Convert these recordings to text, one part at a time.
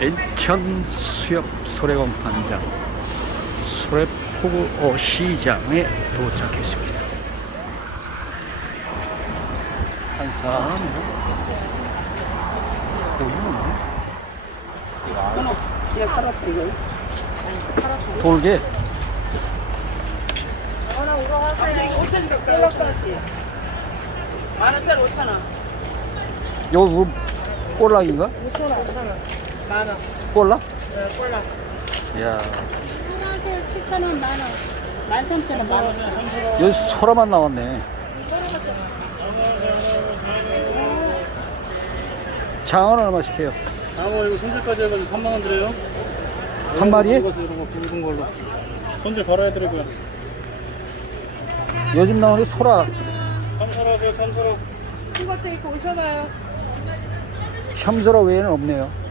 인천 수협 소래공판장 소래포구 시장에 도착했습니다. 한 사람 얘 살았다 이거. 돌게 하나 우러가세요. 5천 가까이. 꼴락다시. 만 원짜리 5천 원. 요거 뭐 꼴락인가? 5천 원, 5천 원. 만 원. 꼴락? 네, 꼴락. 야 안녕하세요. 7,000원 만 원. 13,000원 만 원. 여기 소라만 나왔네. 장어는 얼마씩 해요? 장어 이거 손질까지 해가지고 3만 원 드려요. 한 마리에? 이거 이런 거 굵은 걸로. 손질 바로 해드리고요. 요즘 나오는 게 소라 참사라고요, 참사라. 이것도 있고 오셔봐요. 샴소라 외에는 없네요.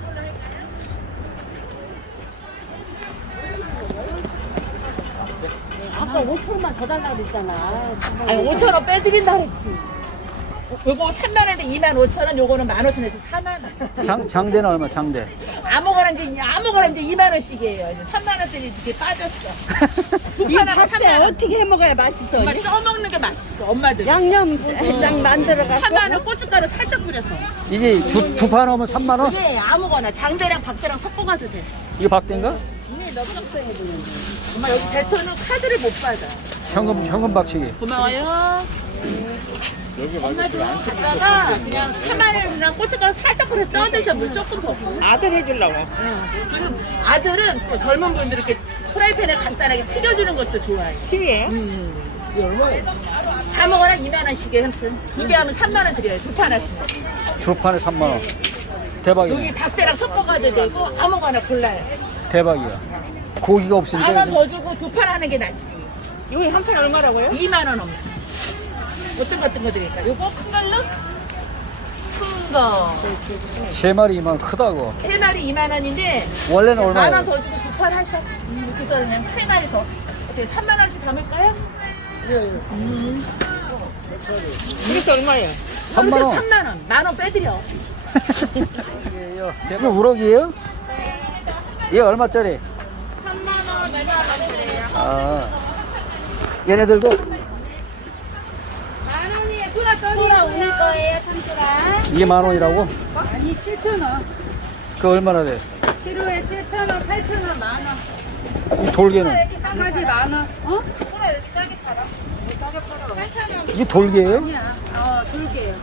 아까 5,000원만 더 달라고 그랬잖아. 아니 5천 원 빼드린다 그랬지. 요거 3만 원인데 2만 5천 원, 요거는 1만 5천 원에서 4만 원. 장, 장대는 얼마? 장대. 아무거나 이제 아무거나 이제 2만 원씩이에요. 이제 3만 원짜리 이렇게 빠졌어. 두 이 판하고 팥대 3만 원. 어떻게 해 먹어야 맛있어? 정말 쪄먹는 게 맛있어. 엄마들. 양념 장 만들어 갖고 3만 원 고춧가루 살짝 뿌려서. 이제 두, 두판 오면 3만원? 네, 아무거나 장대랑 박대랑 섞어 가도 돼. 이거 박대인가? 너무 보이는데. 엄마 여기 대토는 카드를 못 받아. 현금, 현금 박치기. 고마워요. 엄마도 갔다가 그냥 파마늘이랑 고춧가루 살짝 뿌려 떠드셔 물 조금 더. 아들 해주려고. 그리고 아들은 또 젊은 분들 이렇게 프라이팬에 간단하게 튀겨주는 것도 좋아해. 튀겨요? 음. 아무거나 2만 원씩에 형슨. 두개 하면 3만 원 드려요. 두 판 하시면. 두 판에 3만 원. 대박이네. 여기 닭대랑 섞어가도 되고 아무거나 골라요. 대박이야. 고기가 없으니까. 만원 요즘 더 주고 두 판 하는 게 낫지. 이거 한판 얼마라고요? 2만 원 넘어. 어떤 거 어떤 거 드릴까? 요거 큰 걸로? 큰 거. 세 마리 이만 크다고. 세 마리 2만 원인데 원래는 만 원? 더 주고 두 판 하셔. 음, 그래서 그냥 세 마리 더. 어떻게 3만 원씩 담을까요? 이게 얼마예요? 3만 원. 3만 원. 만 원 빼드려. 이거 우럭이에요? 얘 얼마짜리? 3만 원 매달 받으래요. 아. 얘네들도 만 원이에요. 소라 떠니가 오늘 거예요, 참소라. 이게 만 원이라고? 아니, 7,000원. 그 얼마나 돼? 키로에 7,000원, 8,000원, 만 원. 이 돌개는? 싸가지 만 원. 어? 이게 돌개예요? 아니야. 어, 돌게요.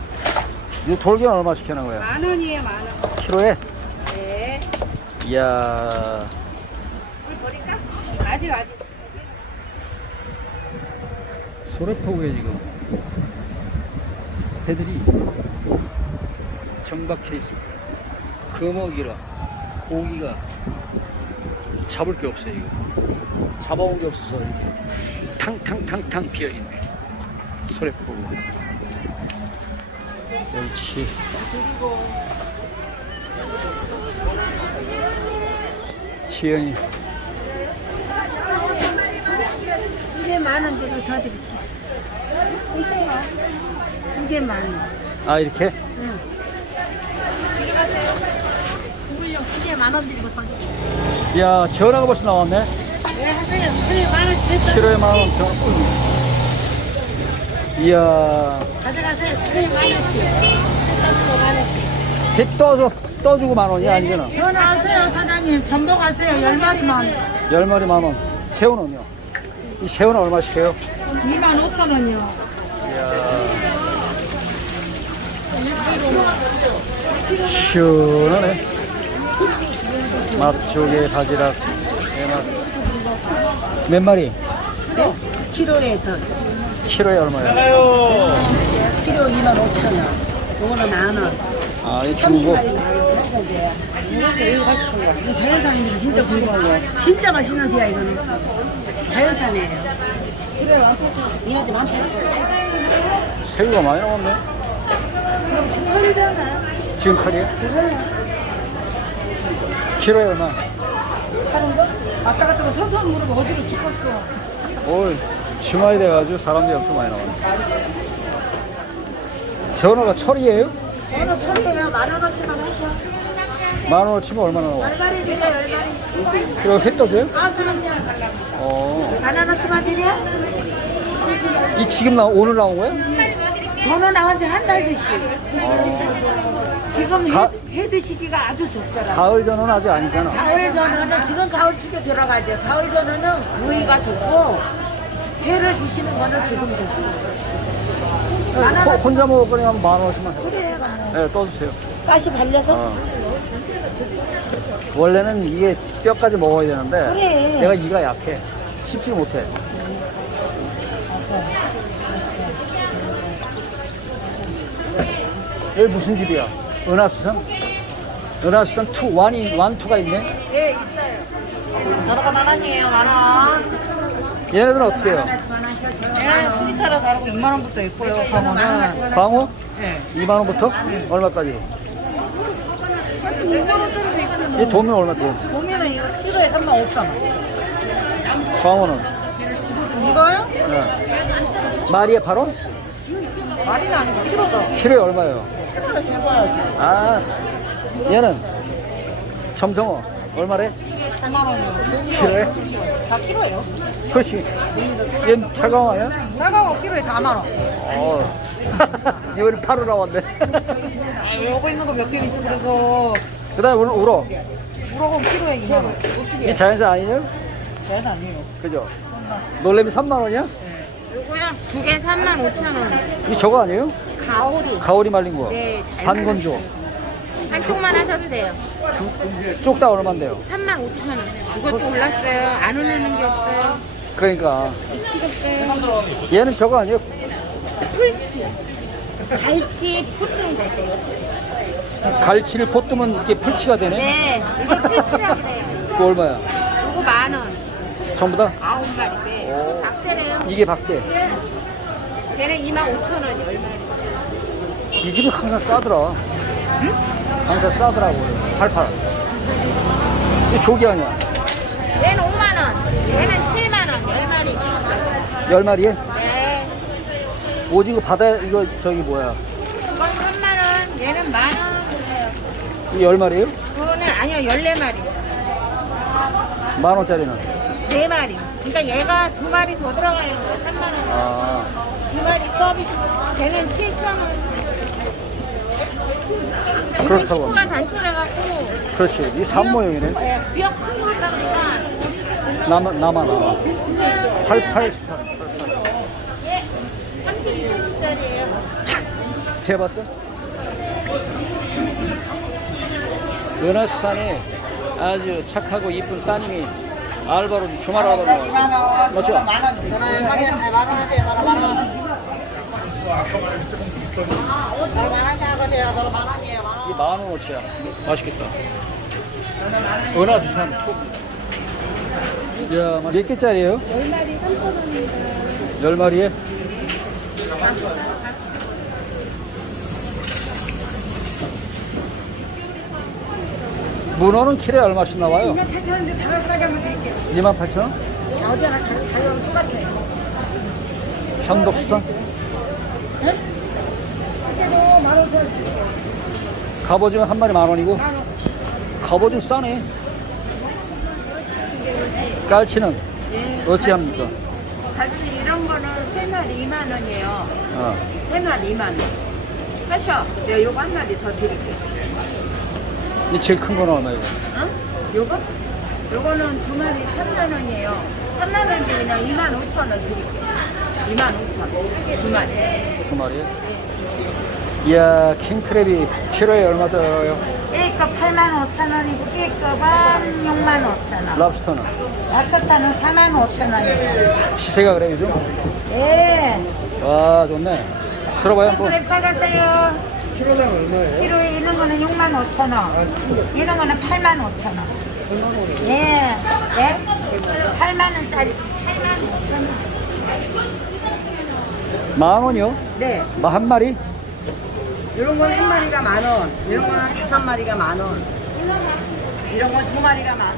이 돌개는 얼마씩 하는 거야? 만 원이에요, 만 원. 키로에? 네. 이야. 아직, 아직. 소래포구에 지금 배들이 정박해 있습니다. 금어기라 고기가 잡을 게 없어요. 이거. 잡아온 게 없어서 이렇게 탕탕탕탕 비어 있네. 소래포구. 멸치. 지연이 두개 만원 드리고 더 드릴게요. 오셔요. 두개 만 원. 아 이렇게 두개 만원 드리고 더 드릴게요. 야 전화가 벌써 나왔네. 네, 하세요. 두개 만 원씩 됐어. 키로에 만 원. 전. 이야. 가져가세요. 두개 만 원씩. 떠주고 만 원씩. 빚 떠주고 만 원이 아니잖아. 전화하세요 사장님. 전복 하세요. 열 마리만. 열 마리 만 원. 새우는요? 이 새우는 얼마씩 해요? 2만 5천 원이요. 시원하네. 맛조개 바지락 대맛. 몇 마리? 키로에 더. 키로에 얼마야? 키로 2만 5천 원. 요거는 만 원. 아, 이 중 고. 자연산인데 진짜 굵어요. 진짜 맛있는 데야 이거는. 자연산이에요. 이거 좀한 판. 새우가 많이 나왔네. 지금 제철이잖아. 지금 칼이에요? 키로에 얼마? 왔다 갔다 가 서서 물어봐 어디로 죽었어. 올 주말이 돼가지고 사람들이 엄청 많이 나왔네. 전어가 철이에요? 오늘 천이에요. 만 원어치만 하셔. 만 원으로 치면 얼마나 나와? 그리고 회 떠줘요? 아 그럼요 어. 바나나스만 드려? 이 지금 나 오늘 나온 거야? 저는 나온 지 한 달 드시 지금 가- 해, 해 드시기가 아주 좋더라 가을 전은 아직 아니잖아. 가을 전어는 지금 가을 치게 들어가죠 가을 전어는 부위가 좋고 회를 드시는 거는 지금 좋고 호- 혼자 먹을 거면 만 원씩만 해. 그래 네, 떠주세요. 가시 발려서 어. 원래는 이게 뼈까지 먹어야 되는데 그래. 내가 이가 약해. 씹지 못해. 여기 무슨 집이야? 은하수산? 은하수산 2, 1이, 1, 2가 있네? 예 있어요 저러가 만 원이에요, 만 원. 얘네들은 어떻게 해요? 예, 수지 따라 다르고 6만 원부터 있고요, 광어는. 광어? 네. 2만원부터? 얼마까지? 이 도면 얼마 돈? 도미는 이거 키로에 3만 5천 원. 광어는? 이거요? 네. 마리에 8원? 말이는 아니고 키로죠. 키로에 얼마예요? 키로에 재봐야지. 아, 얘는 점성어 얼마래? 8만 원이요. 키로에? 다 키로예요. 그렇지. 얘는 차가워 아니야? 빨강어 키로에 4만 원. 어. 이번에 타로 나왔네. 아, 요거 있는 거 몇 개 있죠, 그래서. 그 다음에 우러, 우러. 우럭은 키로에 2만 원. 어떻게 이 해요? 자연산 아니냐? 잘 아니에요. 그죠? 놀래미 3만 원이야? 요거요 두 개 3만 5천 원이 저거 아니에요? 가오리 가오리 말린 거. 네, 잘 반건조. 한쪽만 하셔도 돼요 쪽 다 얼만데요? 3만 5천 원 이것도 올랐어요 안 오르는 게 없어요 그러니까. 미치겠어요 얘는 저거 아니에요? 풀치 갈치 푸튼 거세요 갈치를 포뜨면 이렇게 풀치가 되네? 네 이게 풀치라고 그래요 그거 얼마야? 요거 만 원 전부 다? 아홉 마리인데 오. 박대래요 이게 박대. 걔는 2만 5천 원이 얼마예요 이 집이 항상 싸더라. 항상 싸더라고. 팔팔. 이 조기 아니야? 얘는 5만 원 얘는 7만 원 10마리 열 마리에? 네 오징어 바다 이거 저기 뭐야? 이건 3만 원 얘는 만 원. 이열 마리에요? 그거는 아니요 14마리 만 원짜리는? 4마리 그러니까 얘가 두 마리 더 들어가는 거예요 3만 원 아, 두 마리 서비스 걔는 7천 원 이건 그렇다고 식구가 단촐해갖고 그렇지. 이 산모형이네. 예, 미역 큰 거다 보니까 남아, 남아, 남아. 88 수산. 예, 32cm짜리예요 재봤어? 은하수산에 아주 착하고 이쁜 따님이 알바로 주말 알바로 나왔어. 맞죠? 만 원. 전화해 확인해. 만원 하세요. 저는 만 원. 저는 만 원씩 하세요. 저는 만 원이에요. 만 원. 이만 원어치야. 맛있겠다. 은하수산 톱. 야, 몇 개짜리예요? 10마리 3,000원입니다. 10마리에? 문어는 키로에 얼마씩 나와요? 28,000원? 어제랑 가격 똑같아요. 현덕수산? 갑오징어 한 마리 만 원이고? 갑오징어 싸네. 깔치는? 어찌 합니까? 갈치. 이런 거는 세 마리 2만 원이에요. 어. 세 마리 2만 원. 하셔. 내가 요거 한 마리 더 드릴게요 이 제일 큰 거는 얼마예요? 응? 요거? 요거는 두 마리 3만 원이에요. 3만 원인데 그냥 2만 5천 원 드릴게요. 2만 5천 원. 두 마리. 두 마리에? 이야 킹크랩이 키로에 얼마 들어요? A급 8만 5천 원이고 B급은 6만 5천 원. 랍스터는? 랍스타는 4만 5천 원이에요. 시세가 그래 요즘? 예. 와 좋네 들어봐요 한번 그랩 사가세요. 키로당 얼마예요? 키로에 있는 거는 6만 5천 원. 이런 거는 8만 5천 원. 예. 예? 8만 원짜리 8만 5천 원. 만 원이요? 네. 마- 한 마리? 이런 건 한 마리가 만 원. 이런 건 다섯 마리가 만 원. 이런 건 두 마리가 만 원.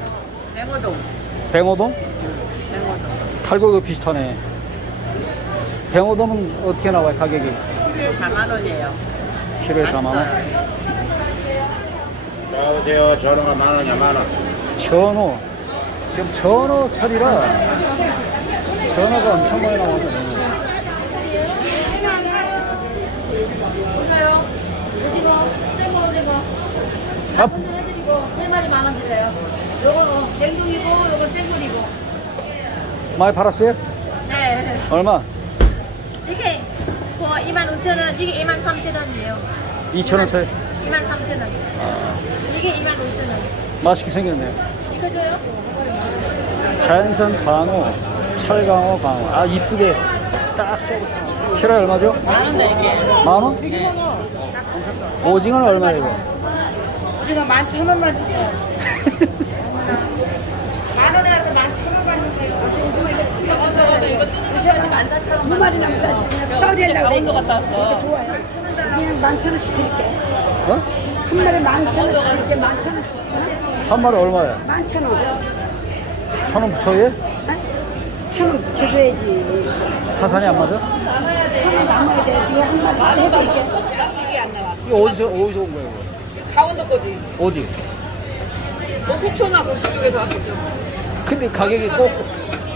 대모동. 뱅어돔? 대모동. 탈거가 비슷하네 뱅어돔은 어떻게 나와요 가격이? 키로에 4만 원이에요. 키로에 4만 원? 나오세요. 전화가 만 원이야, 만 원. 전어. 지금 전어철이라 전어가 엄청 많이 나오네. 보세요. 오징어, 거. 아. 다 손질해드리고 세 마리 만원 드려요. 요거 냉동이고 요거 생물이고. 많이 팔았어요? 네. 얼마? 이게 뭐 2만 5천 원, 이게 2만 3천 원이에요. 2,000원짜리. 2만 3천 원. 이게 2만 5천 원. 맛있게 생겼네. 이거 줘요? 자연산 광어, 찰광어 광어. 아, 이쁘게 딱 쏘고. 키로에 얼마죠? 많은데 이게. 만 원? 오징어는 얼마예요, 이거? 우리가 만 천 원만 주세요. 만 원에 와서 만천원 받는데 이거 뜯 만 사천 원. 두 마리나 싸시면 떠리려고 강원도 갔다 왔어. 좋아요. 그냥 만천 원씩 드릴게. 어? 한 마리 만천 원씩 드릴게. 만천 원씩. 한 마리 얼마야? 만천 원. 천 원 붙어요? 천원 붙여줘야지. 타산이 안 맞아? 천원 남아야 돼. 네가 한 마리 다 해드릴게. 이거 어디서, 어디서 온 거예요, 이거? 강원도 거지. 어디? 너 속초나 그쪽에서 왔겠죠. 근데 가격이 꼭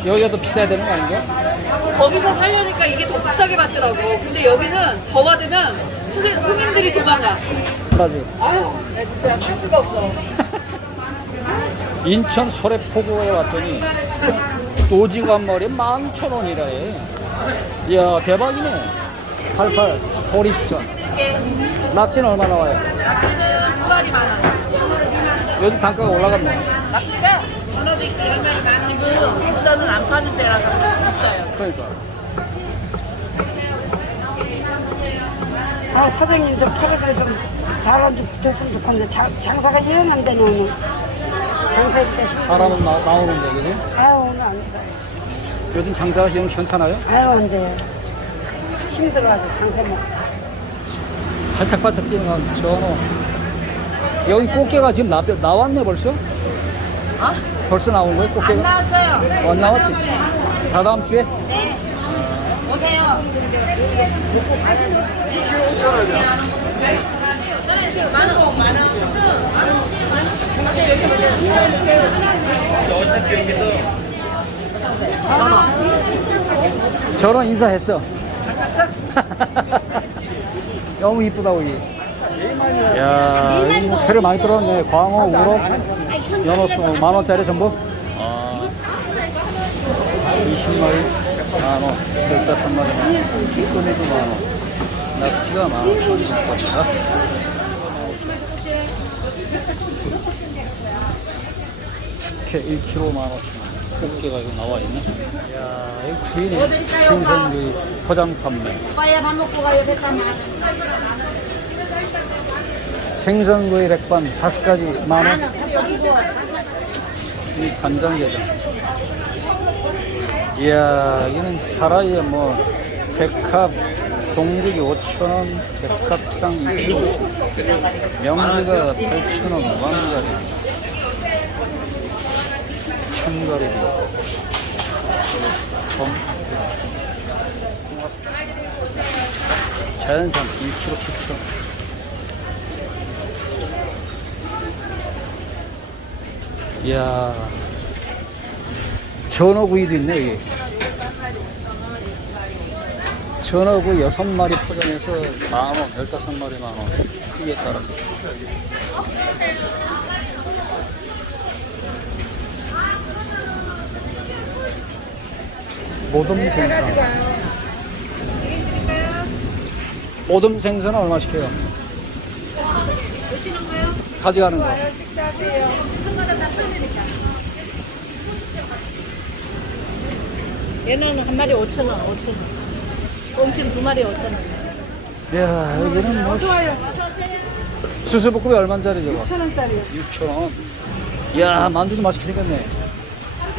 여기가 더 비싸야 되는 거 아닌가? 거기서 살려니까 이게 더 비싸게 받더라고. 근데 여기는 더 받으면 손님, 손님들이 도망가. 맞아. 아유, 나 진짜 할 수가 없어. 인천 소래포구에 왔더니 오징어 한 마리에 만천 원이라 해. 이야, 대박이네. 88, 보리수산. 낙지는 얼마 나와요? 낙지는 두 마리 만 원. 요즘 단가가 올라갔네. 낙지가 지금 일단은 안 파는 때라서 비싸요. 그러니까. 아 사장님 좀 팔아서 좀 사람 좀 붙였으면 좋겠는데 자, 장사가 영안 되네 오늘. 장사니까 힘들어. 사람은 나, 나오는데, 그지? 아유 오늘 안 돼. 요즘 장사가 영 괜찮아요? 아유 안 돼. 힘들어하죠 장사 못. 발탁발탁 뛰는 건 전어. 여기 꽃게가 지금 나, 나왔네, 벌써? 벌써 나온 거예요, 꽃게가? 나왔어요. 안 나왔지? 다 다음 주에? 오세요. 만 원. 전화 인사했어. 너무 이쁘다고 이. 야, 이거 회를 많이 들었네. 광어, 우럭, 연어수 만 원짜리 전부. 아, 20마리 만 원, 15마리 만 원, 쭈꾸미도 만 원, 낙지가 만 원, 전주까지가. 축회 1kg 만 원. 꽃게가 이거 나와 있네. 야, 이거 구이네. 신선구이 포장 판매. 오빠야 밥 먹고 가요 백반 생선구이 백반 다섯 가지 만 원. 이 간장게장. 이야, 여기는 하라이에 뭐 백합 동죽이 5천 원, 백합상 2kg, 명지가 8천 원, 왕가리, 참가리, 정, 자연산 1kg 7천 원. 이야. 전어구이도 있네 여기. 전어구이 여섯 마리 포장해서 만원 열다섯 마리 만원. 크기에 따라서. 모듬 생선. 모듬 생선은 얼마 시켜요? 가져가는 거 얘는 한 마리 5천 원, 5천 원. 꽁치는 두 마리 5천 원. 야 여기는 뭐 수수볶음이 얼마짜리 저거? 6천 원짜리. 6,000원. 이야, 만두도 맛있게 생겼네.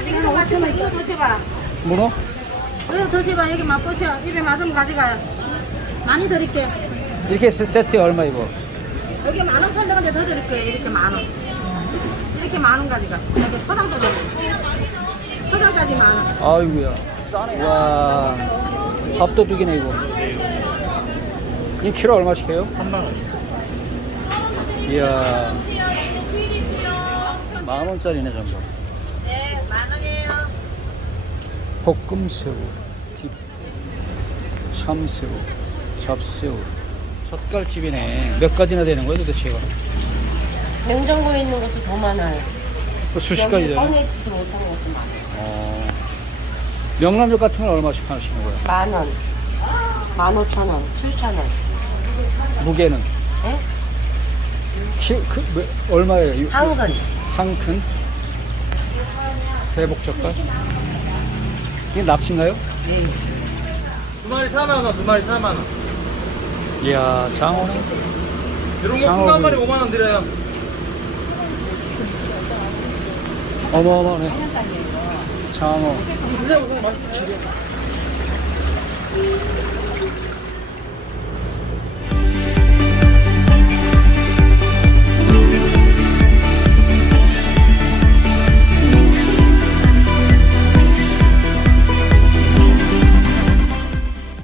이거 5천 원 이거 드셔봐. 문어? 이거 드셔봐. 여기 맛보셔. 입에 맞으면 가져가요. 많이 드릴게. 이렇게 세- 세트에 얼마 이거? 여기 만원 팔려는데 더 드릴게요. 이렇게 만 원. 이렇게 만원 가져가. 여기 포장도 넣어. 포장까지 만 원. 아이고야. 싸네. 와, 밥도둑이네, 이거. 이 키로 얼마씩 해요? 3만 원. 이야, 만 원짜리네 전부. 네, 만 원이에요. 볶음새우, 딥, 참새우, 잡새우, 젓갈집이네. 몇 가지나 되는 거예요 도대체 이거? 냉장고에 있는 것도 더 많아요. 그 수십 가지 여기 되네. 꺼내지도 못한 것도 많아요. 어. 명란젓 같은 건 얼마씩 파시는 거예요? 만 원, 만 오천 원, 칠천 원. 무게는? 예? 키, 그, 몇- 얼마예요? 이- 한 근. 한 큰? 대복 젓갈? 이게 납치인가요? 두 마리 4만 원, 두 마리 4만 원. 이야, 장어는? 이런 장어 거큰 마리 구이. 5만 원 드려요. 어마어마하네. 장어.